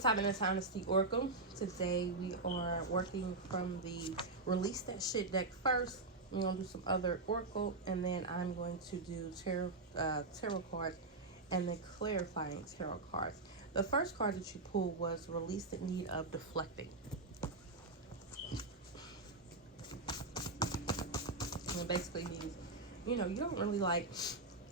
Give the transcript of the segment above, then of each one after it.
Time in the Dynasty Oracle. Today we are working from the Release That Shit deck first. We're going to do some other Oracle, and then I'm going to do tarot cards and then clarifying tarot cards. The first card that you pulled was Release the Need of Deflecting. And it basically means, you don't really like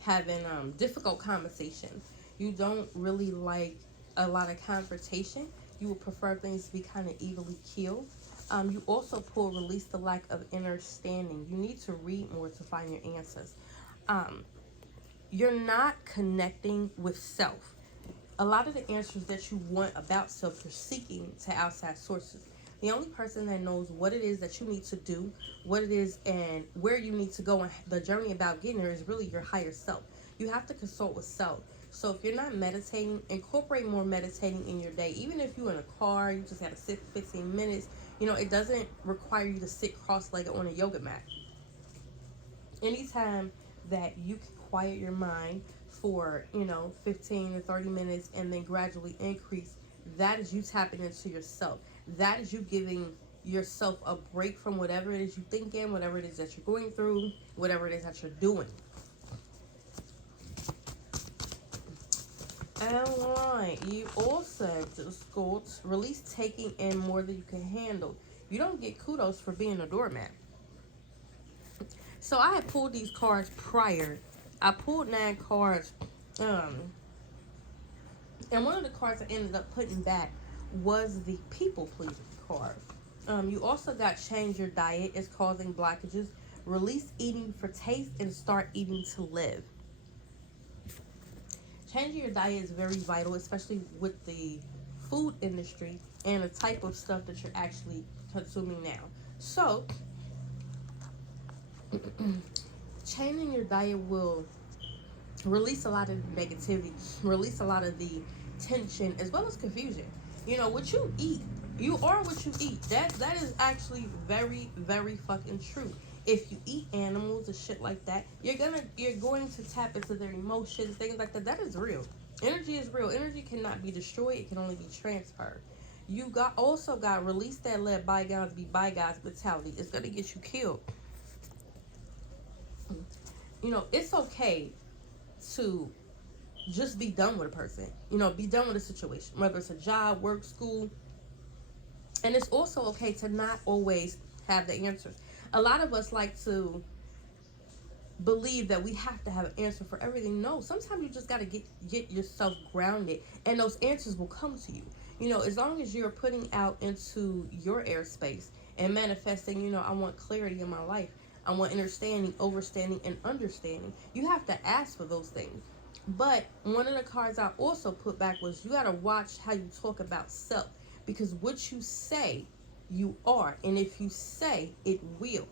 having difficult conversations. You don't really like a lot of confrontation. You would prefer things to be kind of evenly keeled. You also pull Release the Lack of Understanding. You need to read more to find your answers. You're not connecting with self. A lot of the answers that you want about self, you're seeking to outside sources. The only person that knows what it is that you need to do, what it is and where you need to go, and the journey about getting there is really your higher self. You have to consult with self. So if you're not meditating, incorporate more meditating in your day. Even if you're in a car, you just got to sit for 15 minutes. It doesn't require you to sit cross-legged on a yoga mat. Anytime that you can quiet your mind for 15 to 30 minutes and then gradually increase, that is you tapping into yourself. That is you giving yourself a break from whatever it is you're thinking, whatever it is that you're going through, whatever it is that you're doing. Alright, you also just release taking in more than you can handle. You don't get kudos for being a doormat. So I had pulled these cards prior. I pulled 9 cards. And one of the cards I ended up putting back was the people pleasing card. You also got Change Your Diet. It's causing blockages. Release eating for taste and start eating to live. Changing your diet is very vital, especially with the food industry and the type of stuff that you're actually consuming now. So, changing your diet will release a lot of negativity, release a lot of the tension, as well as confusion. What you eat, you are what you eat. That is actually very, very fucking true. If you eat animals and shit like that, you're going to tap into their emotions, things like that. That is real. Energy is real. Energy cannot be destroyed. It can only be transferred. You also got Release That Let Bygones Be Bygones mentality. It's gonna get you killed. It's okay to just be done with a person. Be done with a situation, whether it's a job, work, school. And it's also okay to not always have the answers. A lot of us like to believe that we have to have an answer for everything. No, sometimes you just got to get yourself grounded, and those answers will come to you. As long as you're putting out into your airspace and manifesting, I want clarity in my life. I want understanding, overstanding, and understanding. You have to ask for those things. But one of the cards I also put back was you got to watch how you talk about self, because what you say, you are, and if you say, it will.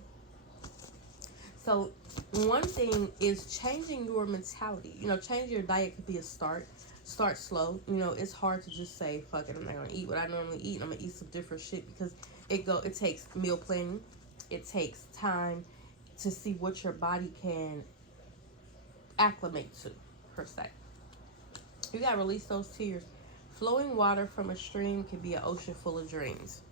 So one thing is changing your mentality. Changing your diet could be a start. Start slow. It's hard to just say, fuck it, I'm not gonna eat what I normally eat. I'm gonna eat some different shit, because it takes meal planning. It takes time to see what your body can acclimate to, per se. You gotta release those tears. Flowing water from a stream can be an ocean full of dreams.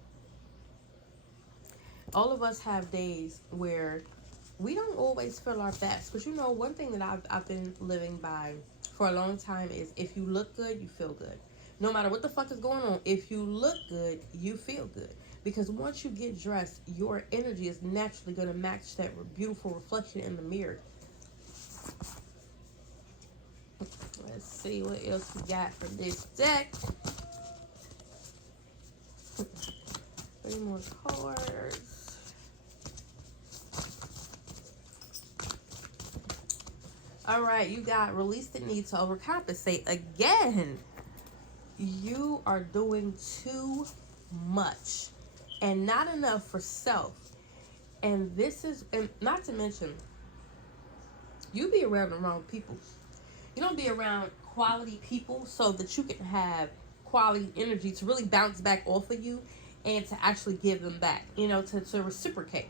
All of us have days where we don't always feel our best. But one thing that I've been living by for a long time is, if you look good, you feel good. No matter what the fuck is going on, if you look good, you feel good. Because once you get dressed, your energy is naturally going to match that beautiful reflection in the mirror. Let's see what else we got for this deck. 3 more cards. Alright, you got Release the Need to Overcompensate. Again, you are doing too much and not enough for self. And not to mention, you be around the wrong people. You don't be around quality people so that you can have quality energy to really bounce back off of you and to actually give them back, to reciprocate.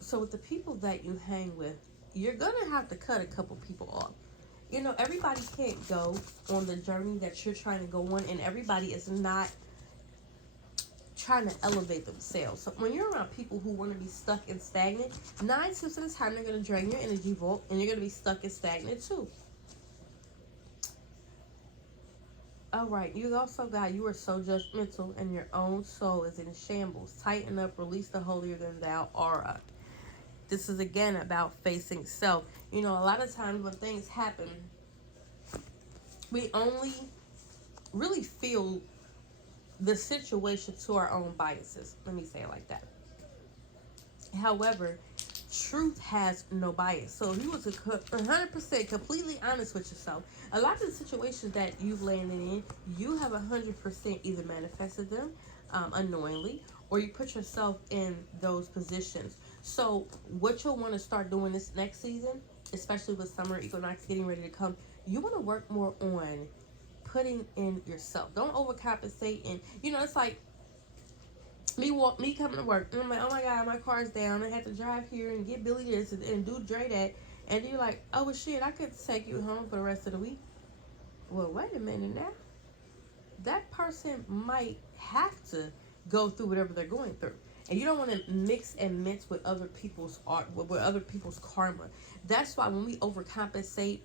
So with the people that you hang with, you're gonna have to cut a couple people off. you know, everybody can't go on the journey that you're trying to go on, and everybody is not trying to elevate themselves. So when you're around people who want to be stuck and stagnant, 9 times of the time they're going to drain your energy vault, and you're going to be stuck and stagnant too. All right, you also got, you are so judgmental and your own soul is in shambles. Tighten up, release the holier than thou aura. This is again about facing self. You know, a lot of times when things happen, we only really feel the situation to our own biases. Let me say it like that. However, truth has no bias. So if you was 100% completely honest with yourself, a lot of the situations that you've landed in, you have 100% either manifested them unknowingly, or you put yourself in those positions. So what you'll want to start doing this next season, especially with summer equinox getting ready to come, you want to work more on putting in yourself. Don't overcompensate. And you know, it's like me coming to work, and I'm like, oh my god, my car's down. I had to drive here and get Billy this and do Dre that. And you're like, oh well, shit, I could take you home for the rest of the week. Well, wait a minute now. That person might have to go through whatever they're going through, and you don't want to mix and mince with other people's art, with other people's karma. That's why when we overcompensate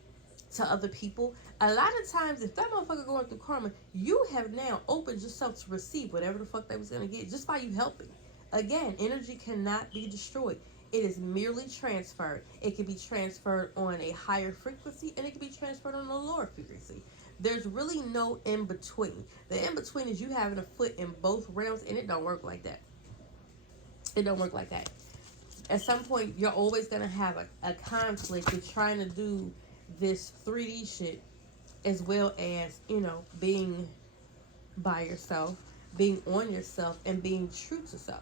to other people, a lot of times if that motherfucker going through karma, you have now opened yourself to receive whatever the fuck they was gonna get just by you helping. Again, energy cannot be destroyed. It is merely transferred. It can be transferred on a higher frequency, and it can be transferred on a lower frequency. There's really no in between. The in between is you having a foot in both realms, and it don't work like that. It don't work like that. At some point, you're always gonna have a conflict with trying to do this 3D shit, as well as, you know, being by yourself, being on yourself, and being true to self.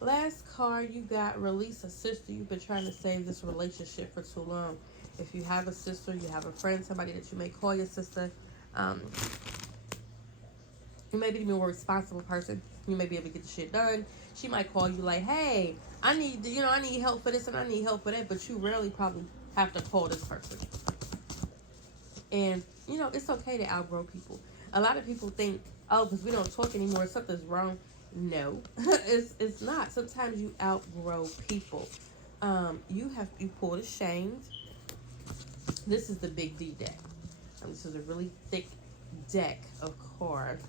Last card you got, release a sister. You've been trying to save this relationship for too long. If you have a sister, you have a friend, somebody that you may call your sister, you may be a more responsible person. You may be able to get the shit done. She might call you like, hey, I need help for this and I need help for that, but you rarely probably have to call this person. And, you know, it's okay to outgrow people. A lot of people think, oh, because we don't talk anymore, something's wrong. No, it's not. Sometimes you outgrow people. You pulled a shame. This is the Big D deck. This is a really thick deck of cards.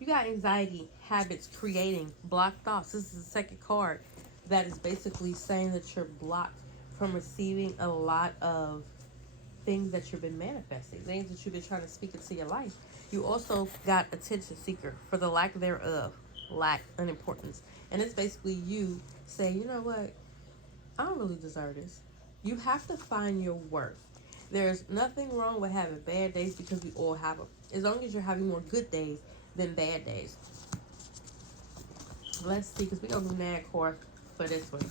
You got anxiety, habits, creating, blocked thoughts. This is the second card that is basically saying that you're blocked from receiving a lot of things that you've been manifesting, things that you've been trying to speak into your life. You also got attention seeker, for the lack thereof, lack unimportance. And it's basically you saying, you know what, I don't really deserve this. You have to find your worth. There's nothing wrong with having bad days, because we all have them. As long as you're having more good days than bad days. Let's see, because we're going to do nag card for this one.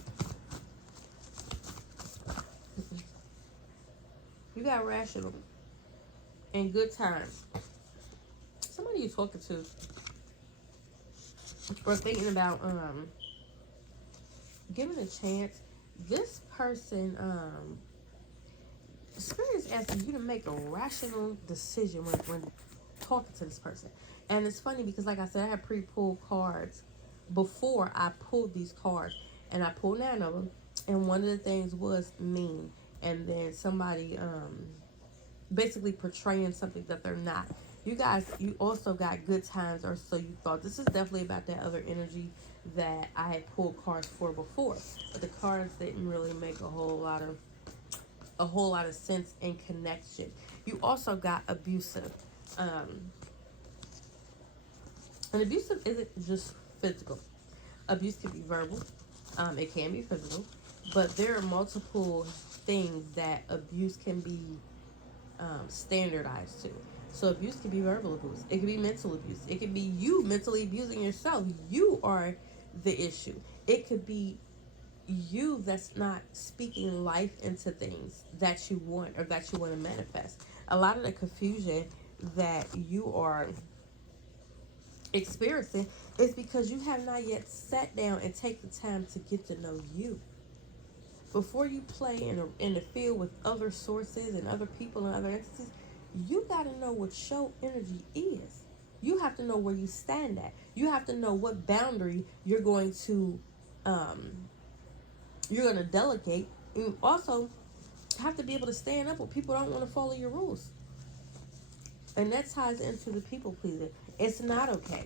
You got rational and good times. Somebody you're talking to or thinking about giving a chance. This person, Spirit is asking you to make a rational decision when talking to this person. And it's funny because, like I said, I had pre-pulled cards before I pulled these cards, and I pulled 9 of them, and one of the things was mean, and then somebody basically portraying something that they're not. You guys, you also got good times, or so you thought. This is definitely about that other energy that I had pulled cards for before, but the cards didn't really make a whole lot of sense and connection. You also got abusive. And abusive isn't just physical. Abuse can be verbal. It can be physical. But there are multiple things that abuse can be standardized to. So abuse can be verbal abuse. It can be mental abuse. It can be you mentally abusing yourself. You are the issue. It could be you that's not speaking life into things that you want or that you want to manifest. A lot of the confusion that you are experiencing is because you have not yet sat down and take the time to get to know you. Before you play in the field with other sources and other people and other entities, you got to know what your energy is. You have to know where you stand at. You have to know what boundary um, you're going to delegate. You also have to be able to stand up when people don't want to follow your rules. And that ties into the people pleasing. It's not okay.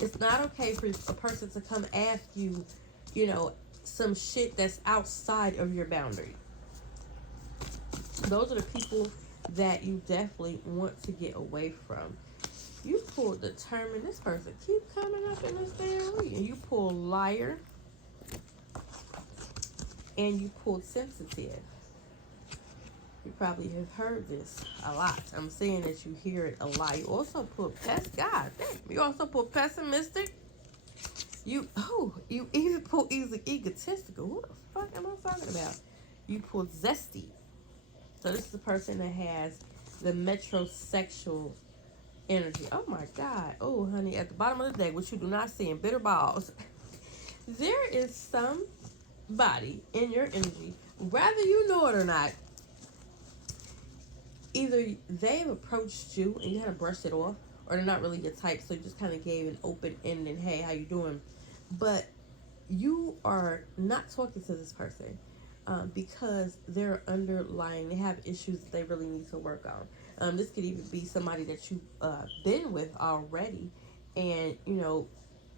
It's not okay for a person to come ask you, you know, some shit that's outside of your boundary. Those are the people that you definitely want to get away from. You pull determined. This person keep coming up in this damn reading. You pull liar and you pull sensitive. You probably have heard this a lot. I'm saying that you hear it a lot. You also pull God damn. You also pull pessimistic. You even pull egotistical. Who the fuck am I talking about? You pull zesty. So this is the person that has the metrosexual energy. Oh my God. Oh honey, at the bottom of the deck, which you do not see in bitter balls, there is somebody in your energy, whether you know it or not. Either they've approached you and you kind of brushed it off, or they're not really your type, so you just kind of gave an open ended, hey, how you doing? But you are not talking to this person because they're underlying, they have issues that they really need to work on. This could even be somebody that you've been with already, and you know,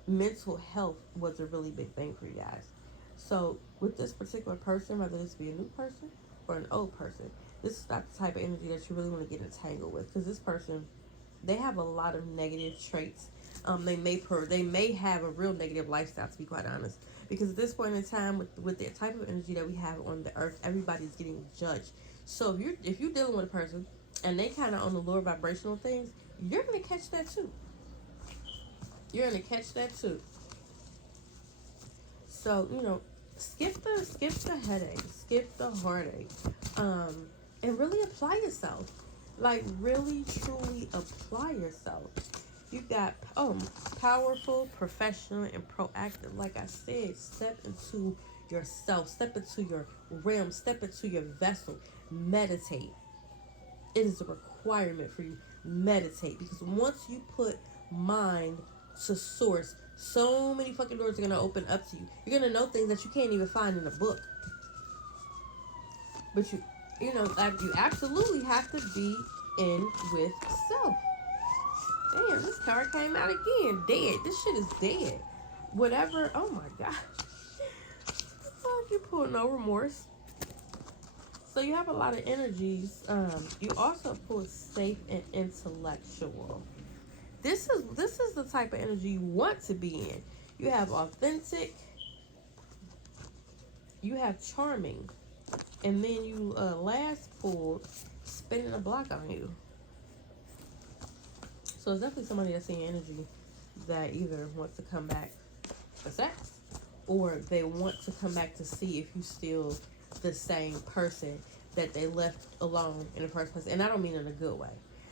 mental health was a really big thing for you guys. So with this particular person, whether this be a new person or an old person, this is not the type of energy that you really want to get entangled with, because this person, they have a lot of negative traits. They may have a real negative lifestyle, to be quite honest, because at this point in time, with the type of energy that we have on the earth, everybody's getting judged. So if you're dealing with a person and they kind of on the lower vibrational things, you're gonna catch that too. You're gonna catch that too. So you know, skip the headache, skip the heartache, and really apply yourself. Like really, truly apply yourself. You got powerful, professional, and proactive. Like I said, step into yourself, step into your realm, step into your vessel. Meditate. It is a requirement for you. Meditate, because once you put mind to source, so many fucking doors are gonna open up to you. You're gonna know things that you can't even find in a book. But you know, like you absolutely have to be in with self. Damn, this card came out again. Dead. This shit is dead. Whatever. Oh my gosh. You pull no remorse. So you have a lot of energies. You also pull safe and intellectual. This is the type of energy you want to be in. You have authentic. You have charming. And then you last pulled spinning a block on you. So it's definitely somebody that's in energy that either wants to come back for sex, or they want to come back to see if you still the same person that they left alone in the first place. And I don't mean in a good way.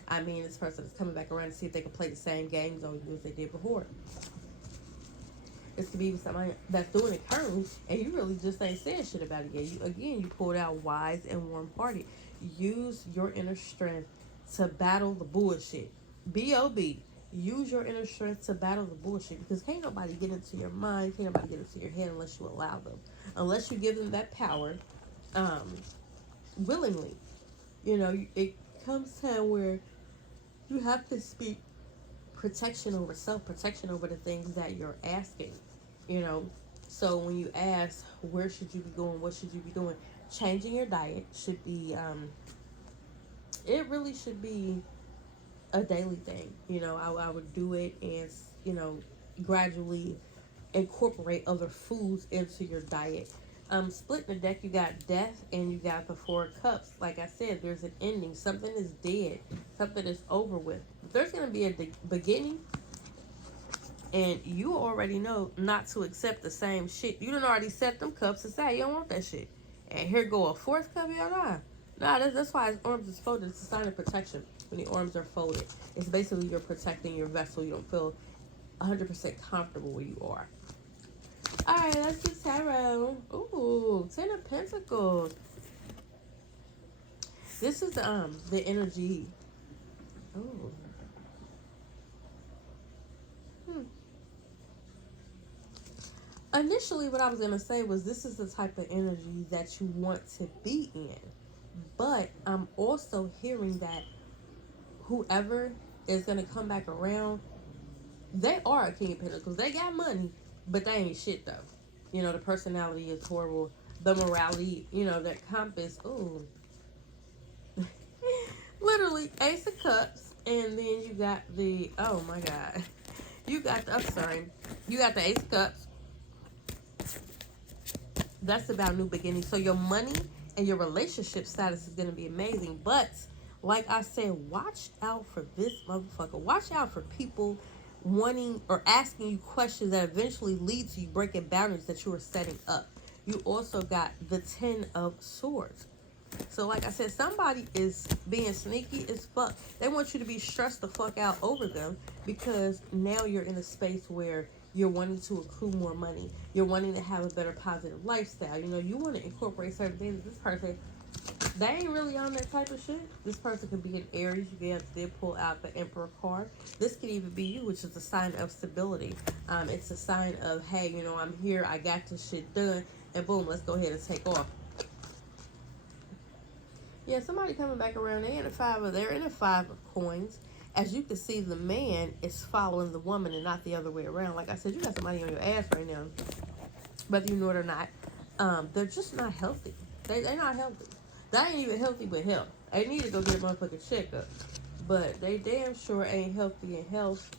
I mean this person is coming back around to see if they can play the same games on you as they did before. It's to be with somebody that's doing it currently, and you really just ain't saying shit about it yet. You pulled out wise and warm-hearted. Use your inner strength to battle the bullshit. B.O.B. Use your inner strength to battle the bullshit, because can't nobody get into your mind, can't nobody get into your head unless you allow them. Unless you give them that power willingly. You know, it comes time where you have to speak protection over self, protection over the things that you're asking. You know, so when you ask, where should you be going, what should you be doing, changing your diet should be, it really should be a daily thing. You know, I would do it and, you know, gradually incorporate other foods into your diet. Splitting the deck, you got death and you got the 4 of cups. Like I said, there's an ending. Something is dead. Something is over with. There's going to be a beginning, and you already know not to accept the same shit. You done already set them cups aside. You don't want that shit. And here go a 4th cup. Nah, that's why his arms is folded. It's a sign of protection when the arms are folded. It's basically you're protecting your vessel. You don't feel 100% comfortable where you are. All right, let's do tarot. Ooh, Ten of Pentacles. This is the energy. Ooh. Hmm. Initially, what I was gonna say was this is the type of energy that you want to be in, but I'm also hearing that whoever is gonna come back around, they are a King of Pentacles. They got money, but they ain't shit though. You know, the personality is horrible. The morality, you know, that compass. Ooh, literally Ace of Cups, and then you got the, oh my god, you got the, I'm sorry, you got the Ace of Cups. That's about new beginnings. So your money and your relationship status is going to be amazing. But like I said, watch out for this motherfucker. Watch out for people wanting or asking you questions that eventually lead to you breaking boundaries that you are setting up. You also got the 10 of Swords. So like I said, somebody is being sneaky as fuck. They want you to be stressed the fuck out over them because now you're in a space where you're wanting to accrue more money. You're wanting to have a better positive lifestyle. You know, you want to incorporate certain things. This person, they ain't really on that type of shit. This person could be an Aries. You can then pull out the Emperor card. This could even be you, which is a sign of stability. It's a sign of, hey, you know, I'm here. I got this shit done. And boom, let's go ahead and take off. Yeah, somebody coming back around. They're in a five of coins. As you can see, the man is following the woman and not the other way around. Like I said, you got somebody on your ass right now, whether you know it or not. They're just not healthy. They're not healthy. They ain't even healthy with health. They need to go get a motherfucking checkup. But they damn sure ain't healthy in health.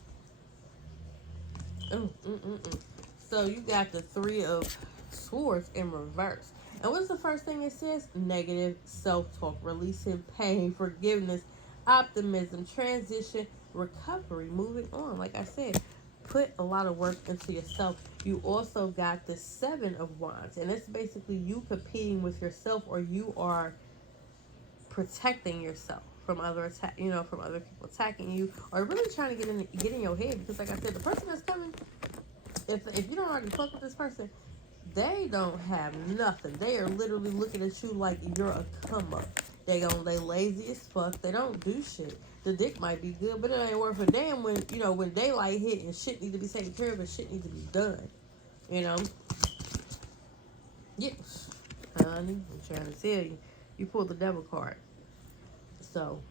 So you got the Three of Swords in reverse. And what's the first thing it says? Negative self-talk, releasing pain, forgiveness, optimism, transition, recovery, moving on. Like I said, put a lot of work into yourself. You also got the Seven of Wands, and it's basically you competing with yourself, or you are protecting yourself from other from other people attacking you, or really trying to get in your head. Because like I said, the person that's coming, if you don't already fuck with this person, they don't have nothing. They are literally looking at you like you're a come up. They lazy as fuck. They don't do shit. The dick might be good, but it ain't worth a damn when daylight hit and shit need to be taken care of and shit need to be done. You know? Yes. Honey, I'm trying to tell you. You pulled the devil card. So,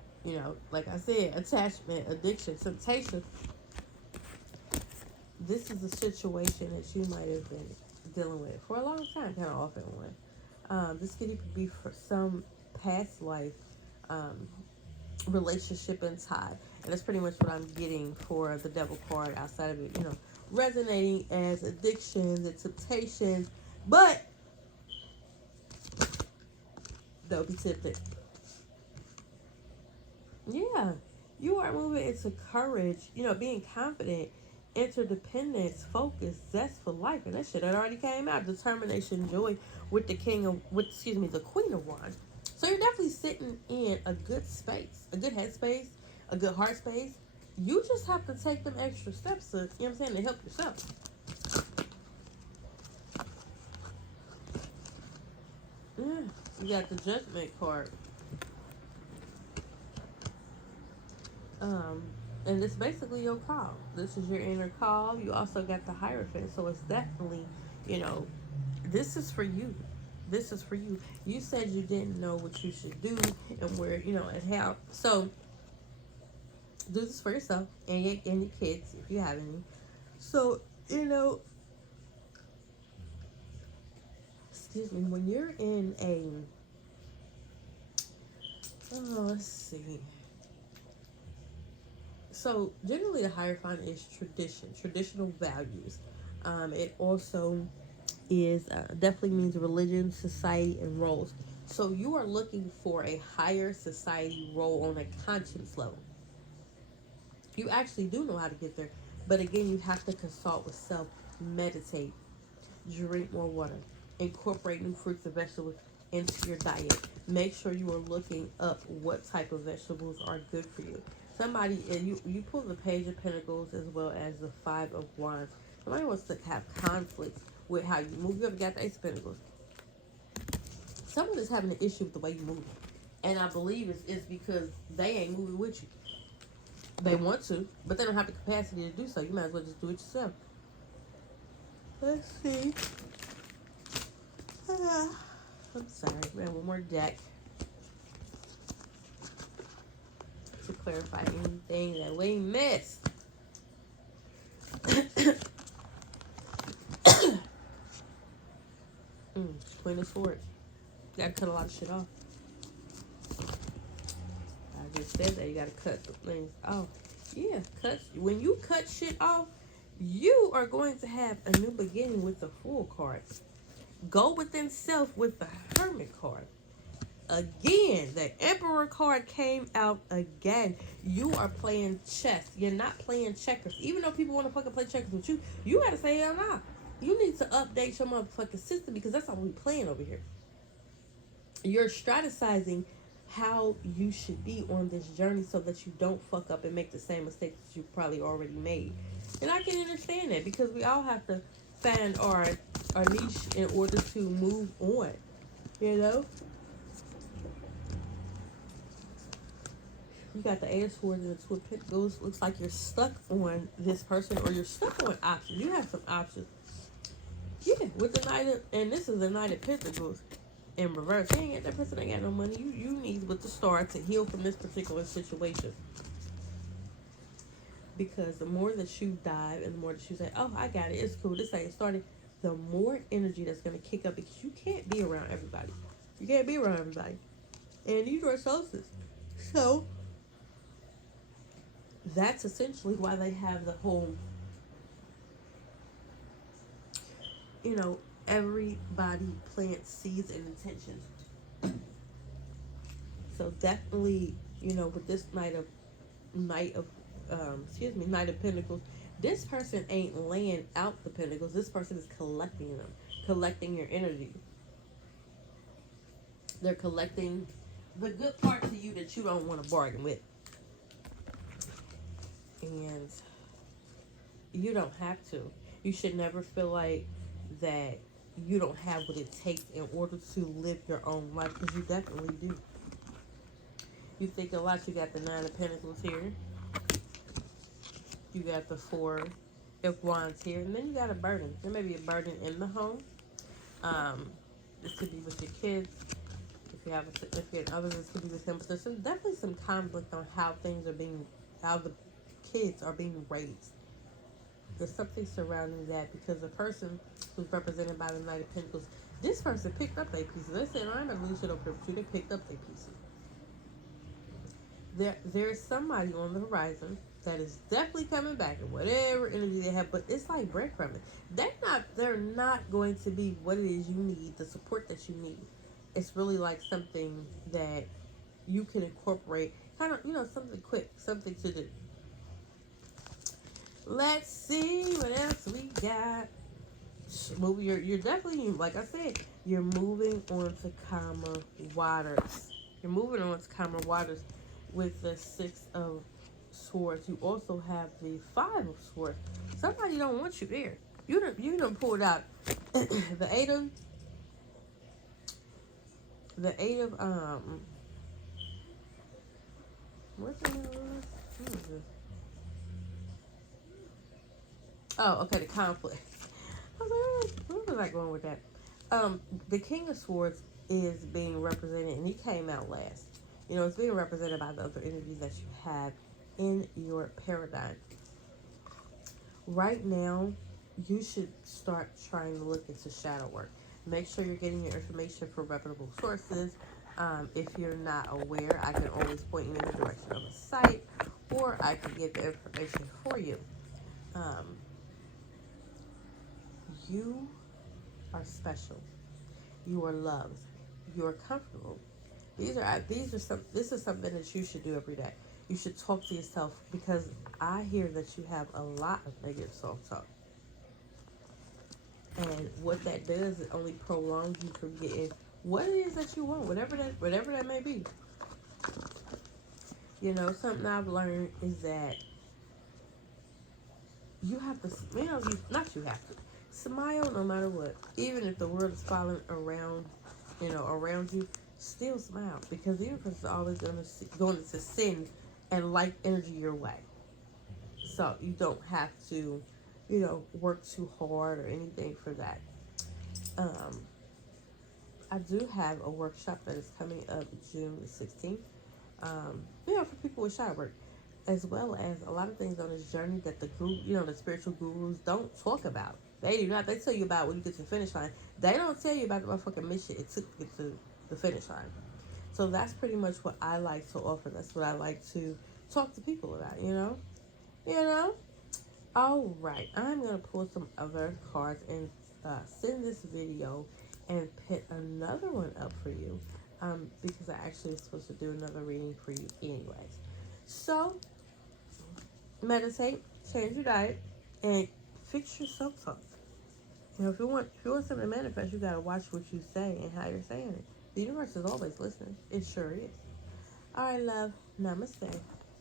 like I said, attachment, addiction, temptation. This is a situation that you might have been dealing with for a long time, kind of off and on. This could even be for some past life relationship and tie. And that's pretty much what I'm getting for the devil card outside of it, resonating as addictions and temptations. But don't be tempted. Yeah. You are moving into courage, being confident, interdependence, focus, zest for life. And that shit that already came out. Determination, joy with the the Queen of Wands. So you're definitely sitting in a good space, a good head space, a good heart space. You just have to take them extra steps to, to help yourself. Yeah. You got the Judgment card. And it's basically your call. This is your inner call. You also got the Hierophant, so it's definitely, this is for you. This is for you. You said you didn't know what you should do and where, and how. So do this for yourself and your kids if you have any. So, excuse me, when you're in let's see. So generally the Hierophant is traditional values. It also is definitely means religion, society, and roles. So you are looking for a higher society role on a conscience level. You actually do know how to get there, but again, you have to consult with self, meditate, drink more water, incorporate new fruits and vegetables into your diet. Make sure you are looking up what type of vegetables are good for you. Somebody, and you pull the Page of Pentacles as well as the Five of Wands. Somebody wants to have conflict with how you move. You ever got the Ace of Pentacles? Someone is having an issue with the way you move. And I believe it's because they ain't moving with you. They want to, but they don't have the capacity to do so. You might as well just do it yourself. Let's see. I'm sorry. Man, one more deck to clarify anything that we missed. Queen of Swords. You gotta cut a lot of shit off. I just said that you gotta cut the things off. Yeah, when you cut shit off, you are going to have a new beginning with the Fool card. Go within self with the Hermit card. Again, the Emperor card came out again. You are playing chess. You're not playing checkers. Even though people want to fucking play checkers with you, you gotta say hell nah. You need to update your motherfucking system because that's all we playing over here. You're strategizing how you should be on this journey so that you don't fuck up and make the same mistakes that you probably already made. And I can understand that because we all have to find our niche in order to move on. You know? You got the Eight of Swords and the Two of Pentacles. Looks like you're stuck on this person or you're stuck on options. You have some options. Yeah, with the Knight of, and this is the Knight of Pentacles in reverse. You ain't got that person ain't got no money. You need with the Star to heal from this particular situation. Because the more that you dive and the more that you say, oh, I got it, it's cool, this ain't started, the more energy that's going to kick up because you can't be around everybody. You can't be around everybody. And these are solstices. So, that's essentially why they have the whole, you know, everybody plants seeds and intentions. So definitely, you know, with this Knight of Pentacles, this person ain't laying out the pentacles. This person is collecting them, collecting your energy. They're collecting the good parts of you that you don't want to bargain with. And you don't have to. You should never feel like that you don't have what it takes in order to live your own life, because you definitely do. You think a lot. You got the Nine of Pentacles here. You got the Four of Wands here. And then you got a burden. There may be a burden in the home. This could be with your kids. If you have a significant other, this could be with them. But there's definitely some conflict on how how the kids are being raised. There's something surrounding that because the person who's represented by the Knight of Pentacles, this person picked up their pieces. They said, I'm not lose shit over you. They picked up their pieces. There's somebody on the horizon that is definitely coming back in whatever energy they have, but it's like breadcrumbing. They're not going to be what it is you need, the support that you need. It's really like something that you can incorporate, kind of, you know, something quick, something to do. Let's see what else we got. You're definitely, like I said, you're moving on to calmer waters. You're moving on to calmer waters with the Six of Swords. You also have the Five of Swords. Somebody don't want you there. You done pulled out the Eight of what the hell is this? Oh, okay, the conflict. I was like, where was I going with that? The King of Swords is being represented, and he came out last. You know, it's being represented by the other energies that you have in your paradigm. Right now, you should start trying to look into shadow work. Make sure you're getting your information from reputable sources. If you're not aware, I can always point you in the direction of a site, or I can get the information for you. You are special. You are loved. You are comfortable. This is something that you should do every day. You should talk to yourself, because I hear that you have a lot of negative self-talk. And what that does is only prolongs you from getting what it is that you want, whatever that may be. You know, something I've learned is that you have to, you know, not you have to smile no matter what, even if the world is falling around, you know, around you. Still smile because the universe is always going to send and like energy your way. So you don't have to, you know, work too hard or anything for that. Um, I do have a workshop that is coming up June the 16th. You know, for people with shadow work, as well as a lot of things on this journey that the group, you know, the spiritual gurus don't talk about. They do not. They tell you about when you get to the finish line. They don't tell you about the motherfucking mission it took to get to the finish line. So that's pretty much what I like to offer. That's what I like to talk to people about. You know. All right, I'm gonna pull some other cards and send this video and put another one up for you, because I actually was supposed to do another reading for you anyways. So meditate, change your diet, and fix your self talk. You know, if you want something to manifest, you gotta watch what you say and how you're saying it. The universe is always listening. It sure is. All right, love. Namaste.